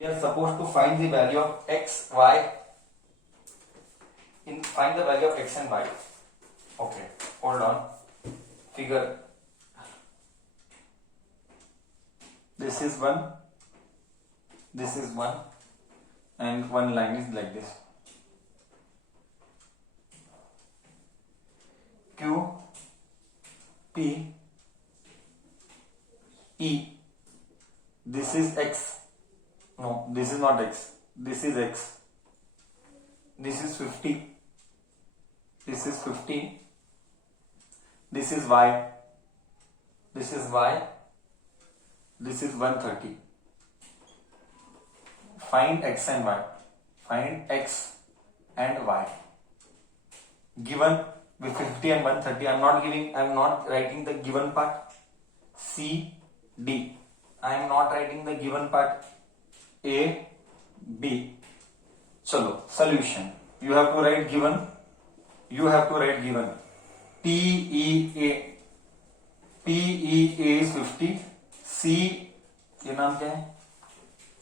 We are supposed to find the value of x, y. Find the value of x and y. Okay, hold on. Figure. This is one. This is one, and one line is like this. Q, P, E. This is x. No, this is not x. This is x. This is 50. This is 50. This is y. This is y. This is 130. Find x and y. Find x and y. Given with 50 and 130, I am not writing the given part. C, D. I am not writing the given part. A, B. Chalo, solution. You have to write given. You have to write given. P, E, A. P, E, A is 50. C, ये नाम क्या है?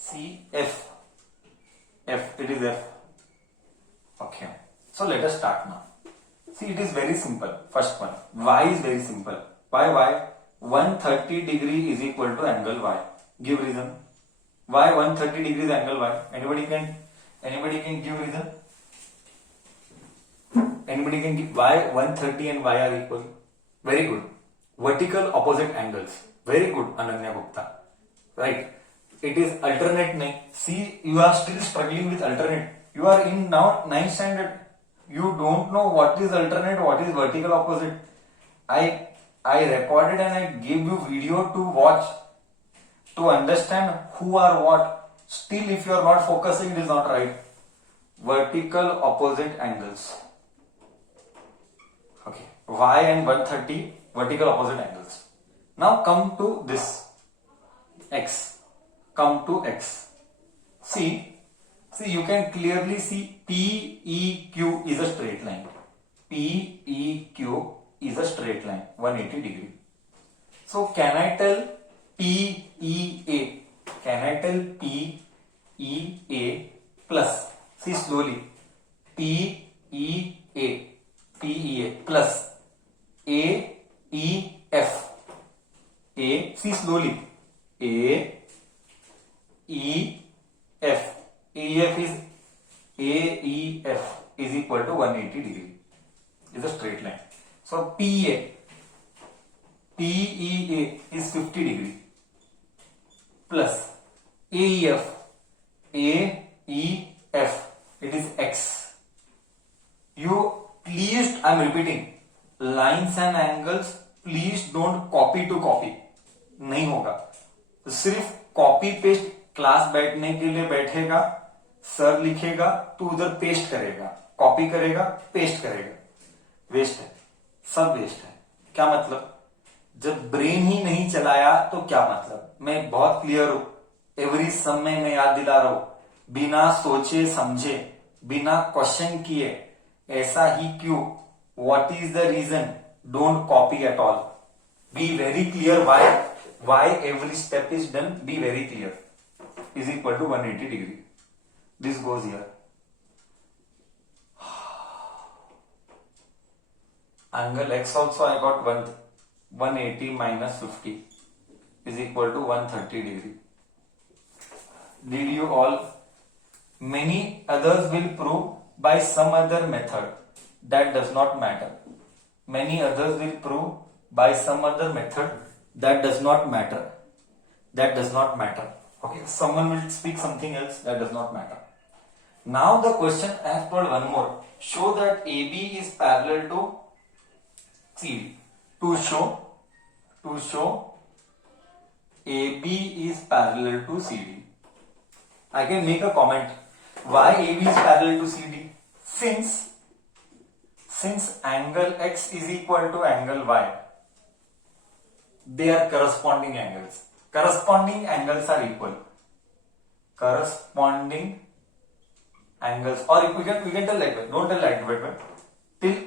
C, F. F, it is F. Okay. So let us start now. See, it is very simple. First one. Y is very simple. Why Y? 130 degree is equal to angle Y. Give reason. Why 130 degrees angle Y? Anybody can give reason? Anybody can give why 130 and Y are equal? Very good. Vertical opposite angles. Very good, Ananya Gupta. Right. It is alternate nahi. See, you are still struggling with alternate. You are in now 9th standard. You don't know what is alternate, what is vertical opposite. I recorded and I gave you video to watch to understand who are what. Still, if you are not focusing, it is not right. Vertical opposite angles. Okay. Y and 130 vertical opposite angles. Now come to this x. Come to x. See, you can clearly see PEQ is a straight line. PEQ is a straight line, 180 degree. So can I tell PEA? Can I tell PEA plus? See slowly. PEA plus AEF. See slowly. AEF. AEF is equal to 180 degree. Is a straight line. So PEA is 50 degree plus AEF it is x. You please, I am repeating, lines and angles please don't copy to copy. नहीं होगा. सिर्फ copy paste class बैठने के लिए बैठेगा, sir लिखेगा तो उधर पेस्ट करेगा, कॉपी करेगा, पेस्ट करेगा. वेस्ट है, सब वेस्ट है. क्या मतलब? जब ब्रेन ही नहीं चलाया तो क्या मतलब? मैं बहुत क्लियर हूं. एवरी समय मैं याद दिला रहा हूं, बिना सोचे समझे, बिना क्वेश्चन किए, ऐसा ही क्यों? What is the reason? Don't copy at all. Be very clear why every step is done. Be very clear. Is equal to 180 degree. This goes here. Angle x also I got 180 minus 50 is equal to 130 degree. Did you all? Many others will prove by some other method. That does not matter. Many others will prove by some other method. That does not matter. That does not matter. Okay, someone will speak something else. That does not matter. Now the question I have told one more. Show that AB is parallel to CD. To show AB is parallel to CD. I can make a comment. Why AB is parallel to CD? Since angle X is equal to angle Y, they are corresponding angles. Corresponding angles are equal. Corresponding angles, or if we can tell like that. Don't tell like that.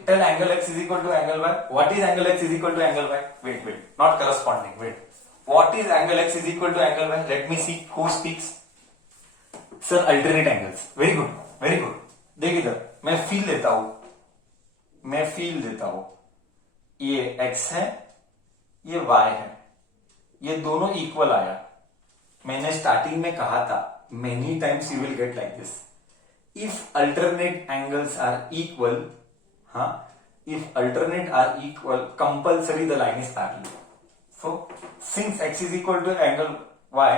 Tell angle x is equal to angle y. What is angle x is equal to angle y? Wait. Not corresponding. Wait. What is angle x is equal to angle y? Let me see who speaks. Sir alternate angles, very good very good. देख इधर मैं feel देता हूं, ये x है, ये y है, ये दोनों इक्वल आया। मैंने स्टार्टिंग में कहा था, many times you will get like this, if alternate angles are equal, हाँ, if alternate are equal, compulsory the line is parallel. So since x is equal to angle y,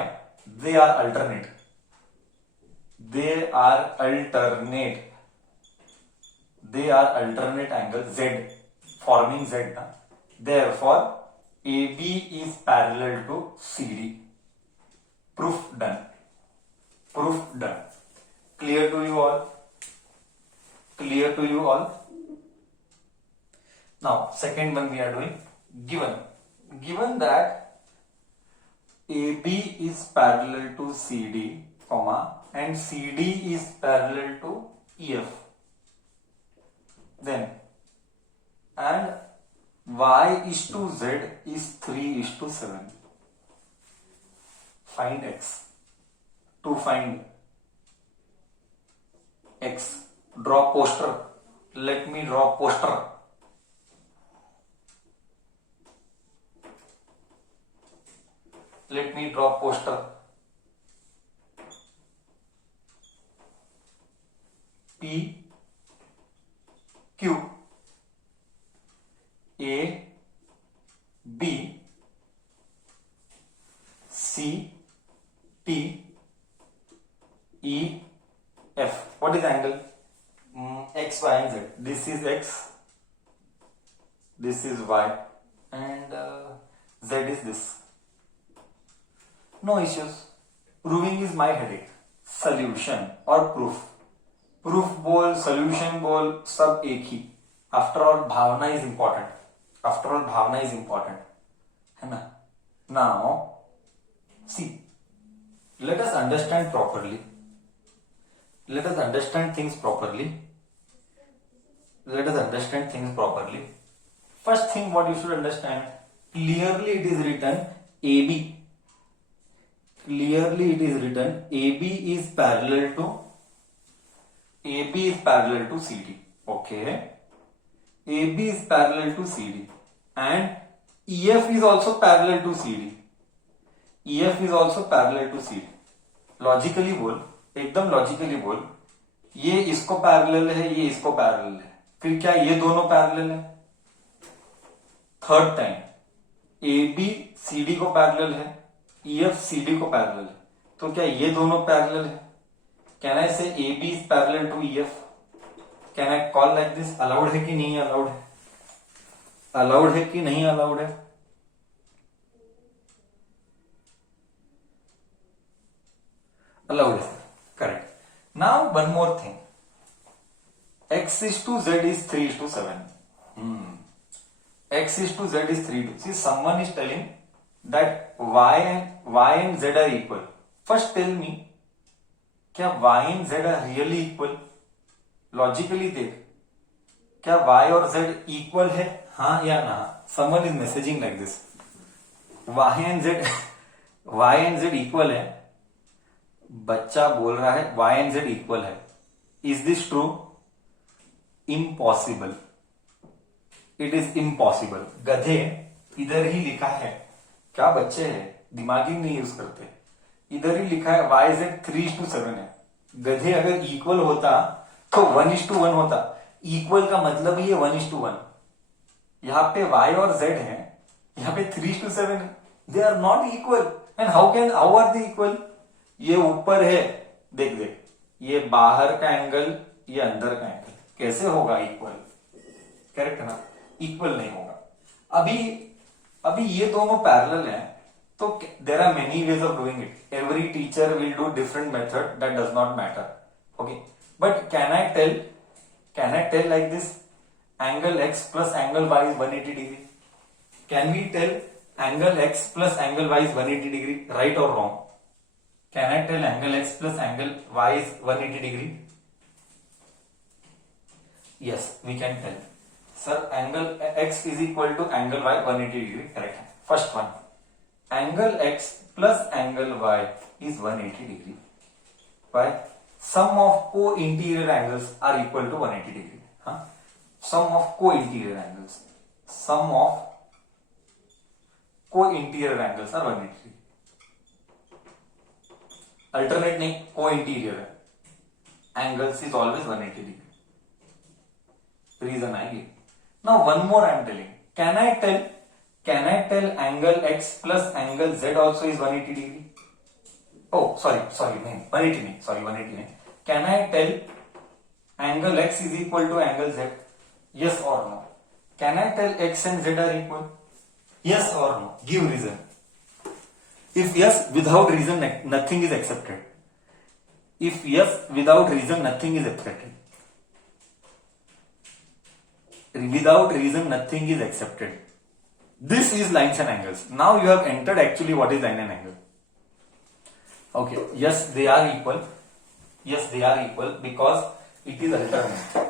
they are alternate angle z, forming z na? Therefore AB is parallel to CD. Proof done. Clear to you all? Now second one we are doing, given that AB is parallel to CD, comma, and CD is parallel to EF, then and y is to z is 3:7. Find x. To find x, draw poster. Let me draw poster. Let me draw poster. P, Q, A, B, C, T, E, F. What is the angle? X, Y, and Z. This is X, this is Y, and Z is this. No issues. Proving is my headache. Solution or proof. Proof बोल, solution बोल, सब एक ही. After all, Bhavna is important. है ना? Now, see. Let us understand properly. Let us understand things properly. First thing what you should understand. Clearly it is written AB. Clearly it is written AB is parallel to CD. Okay. AB is parallel to CD and EF is also parallel to CD. Logically बोल, एकदम logically बोल, ये इसको parallel है, ये इसको parallel है, फिर क्या ये दोनों पैरेलल है? थर्ड टाइम, AB CD को पैरेलल है, EF CD को पैरेलल है, तो क्या ये दोनों पैरेलल है? Can I say AB is parallel to EF? Can I call like this? Allowed है कि नहीं अलाउड है? अलाउड है कि नहीं अलाउड है? Allowed, correct. Now one more thing. X is to Z is 3:7. X is to Z is 3:7. See, someone is telling that Y and Z are equal. First tell me, क्या Y and Z are really equal? Logically देख, क्या Y और Z equal है? हाँ या ना? Someone is messaging like this. Y and Z equal है. बच्चा बोल रहा है y and z इक्वल है. Is this true? Impossible. It is impossible. गधे, इधर ही लिखा है. क्या बच्चे हैं, दिमाग ही नहीं यूज करते. इधर ही लिखा है y z 3:7 है. गधे, अगर इक्वल होता तो 1:1 होता. इक्वल का मतलब ही है 1:1. यहां पे y और z है, यहां पे 3:7 है. They are not equal. And how are they equal? ये ऊपर है, देख ये बाहर का एंगल, ये अंदर का एंगल, कैसे होगा इक्वल? करेक्ट है ना? इक्वल नहीं होगा. अभी ये दोनों पैरेलल हैं, तो there are many ways of doing it. Every teacher will do different method, that does not matter. Okay, but can I tell like this, angle x plus angle y is 180 degree? Can we tell angle x plus angle y is 180 degree? Right और wrong? Can I tell angle x plus angle y is 180 degree? Yes, we can tell. Sir, angle x is equal to angle y 180 degree. Correct. First one, angle x plus angle y is 180 degree. Why? Sum of co-interior angles are equal to 180 degree. Huh? Sum of co-interior angles. Sum of co-interior angles are 180 degree. Alternate नहीं, co-interior है. Angles is always 180 degree. Reason I give. Now one more I am telling. Can I tell angle x plus angle z also is 180 degree? Oh, sorry, नहीं, 180 नहीं, sorry, 180 नहीं. Can I tell angle x is equal to angle z? Yes or no? Can I tell x and z are equal? Yes or no? Give reason. If yes, without reason, nothing is accepted. If yes, without reason, nothing is accepted. Without reason, nothing is accepted. This is lines and angles. Now you have entered actually what is line and angle. Okay, yes, they are equal. Yes, they are equal because it is alternate.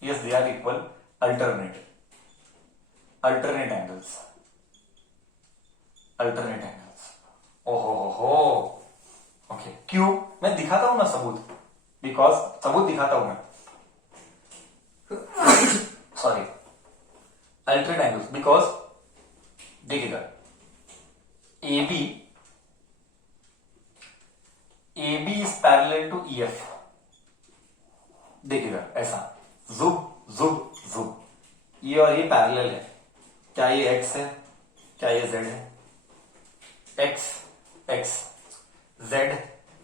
Yes, they are equal. Alternate. Alternate angles. Alternate angles. ओहो. Okay, क्यों? मैं दिखाता हूं ना सबूत. Because सबूत दिखाता हूं मैं. सॉरी. Alternate angles because देखिएगा AB is parallel to EF. देखिएगा ऐसा जुब जुब जुब. ये और ये पैरेलल है. क्या ये x है? क्या ये z है? x x z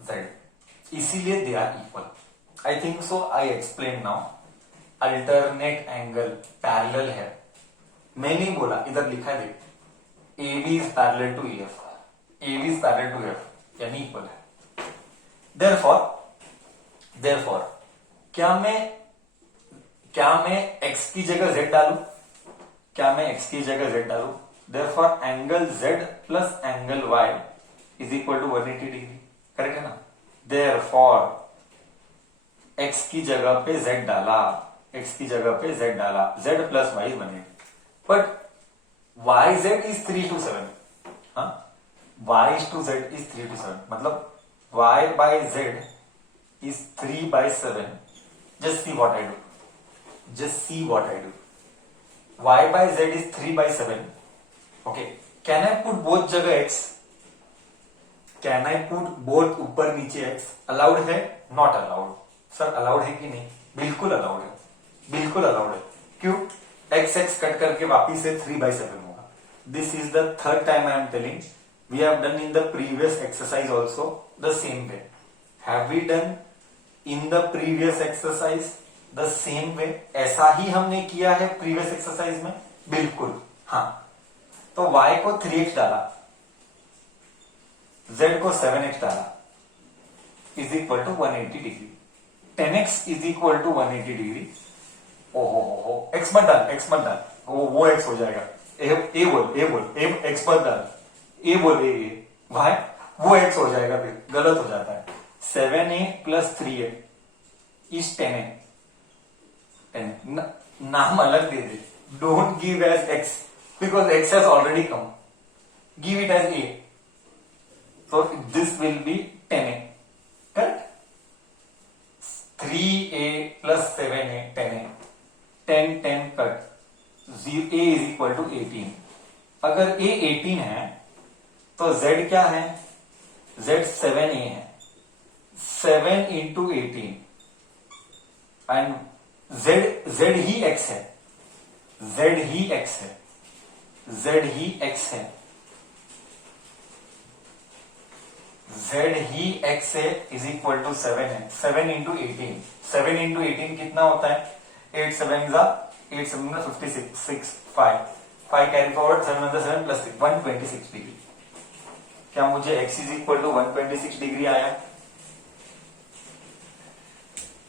z. इसीलिए they are equal. I think so I explain now. Alternate angle parallel है. मैं नहीं बोला, इधर लिखा है देख. AB is parallel to EF. AB is parallel to F यानी इक्वल है. Therefore, क्या मैं x की जगह z डालू? क्या मैं x की जगह z डालू? Therefore, angle z plus angle y is equal to 180 degree. Correct है ना? Therefore, x की जगह पे z डाला. x की जगह पे z डाला. z plus y is 180. But yz is 3 to 7. हाँ? y to z is 3 to 7. मतलब y by z is 3 by 7. Just see what I do. Just see what I do. Y by z is 3 by 7. Okay. Can I put both जगह x? Can I put both ऊपर नीचे x? Allowed है? Not allowed. Sir allowed है कि नहीं? बिल्कुल allowed है. बिल्कुल allowed है. क्यों? x x कट करके वापिस से 3 by 7 होगा. This is the third time I am telling. We have done in the previous exercise also the same way. Have we done in the previous exercise the same way? ऐसा ही हमने किया है previous exercise में. बिल्कुल. हाँ. तो y को 3x डाला, z को 7x डाला, is equal to 180 degree. 10x is equal to 180 degree. ओहो, x मत डाल, वो x हो जाएगा. ए बोल, x मत डाल, ए बोल, भाई वो x हो जाएगा, फिर गलत हो जाता है. 7a plus 3a is 10a. 10 नाम अलग दे दे. Don't give as x because x has already come. Give it as a. So this will be 10a. Correct? 3a plus 7a, 10a. 10 cut. a is equal to 18. अगर a 18 है तो z क्या है? z 7a है. 7 into 18 and z he x है. z ही x है. z ही x है. z ही x है is equal to 7 है. 7 into 18. 7 into 18 कितना होता है? 8 7 जा 8 7 जा 56 5 कैरी फॉरवर्ड 7 1 7 प्लस 6 126 डिग्री. क्या मुझे x is equal to 126 degree आया?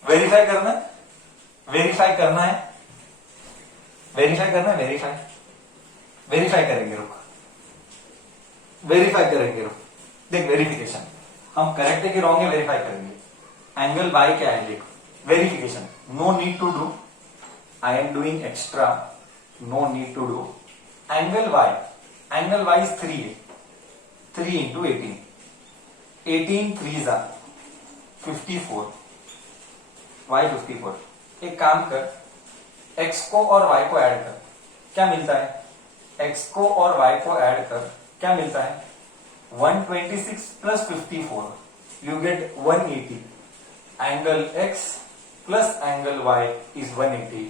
वेरीफाई करना है. वेरीफाई करेंगे. रुक. देख वेरिफिकेशन हम करेक्ट है कि रॉन्ग है वेरीफाई करेंगे. एंगल y क्या है देख. Verification no need to do. I am doing extra. No need to do. Angle y is 3 into 18. 18 3s are 54, y 54। एक काम कर, x को और y को ऐड कर, क्या मिलता है? x को और y को ऐड कर, क्या मिलता है? 126 plus 54, you get 180। Angle x plus angle y is 180।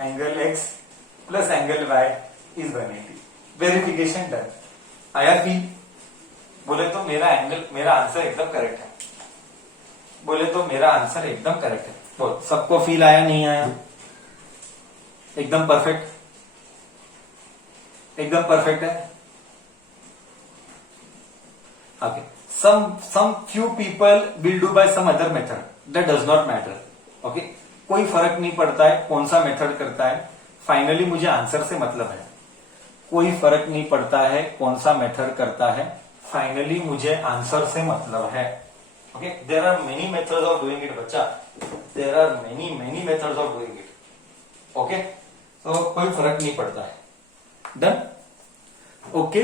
Angle x plus angle y is 180। Verification done. आया फील? बोले तो मेरा आंसर एकदम करेक्ट है। बोले तो मेरा आंसर एकदम करेक्ट है। बोल, सबको फील आया नहीं आया? एकदम परफेक्ट, एकदम परफेक्ट है। Okay, some few people will do by some other method, that does not matter। Okay, कोई फर्क नहीं पड़ता है कौन सा मेथड करता है, फाइनली मुझे आंसर से मतलब है। कोई फर्क नहीं पड़ता है कौन सा मेथड करता है, फाइनली मुझे आंसर से मतलब है। Okay, there are many methods of doing it बच्चा, there are many methods of doing it. Okay, तो कोई फर्क नहीं पड़ता है। डन? ओके।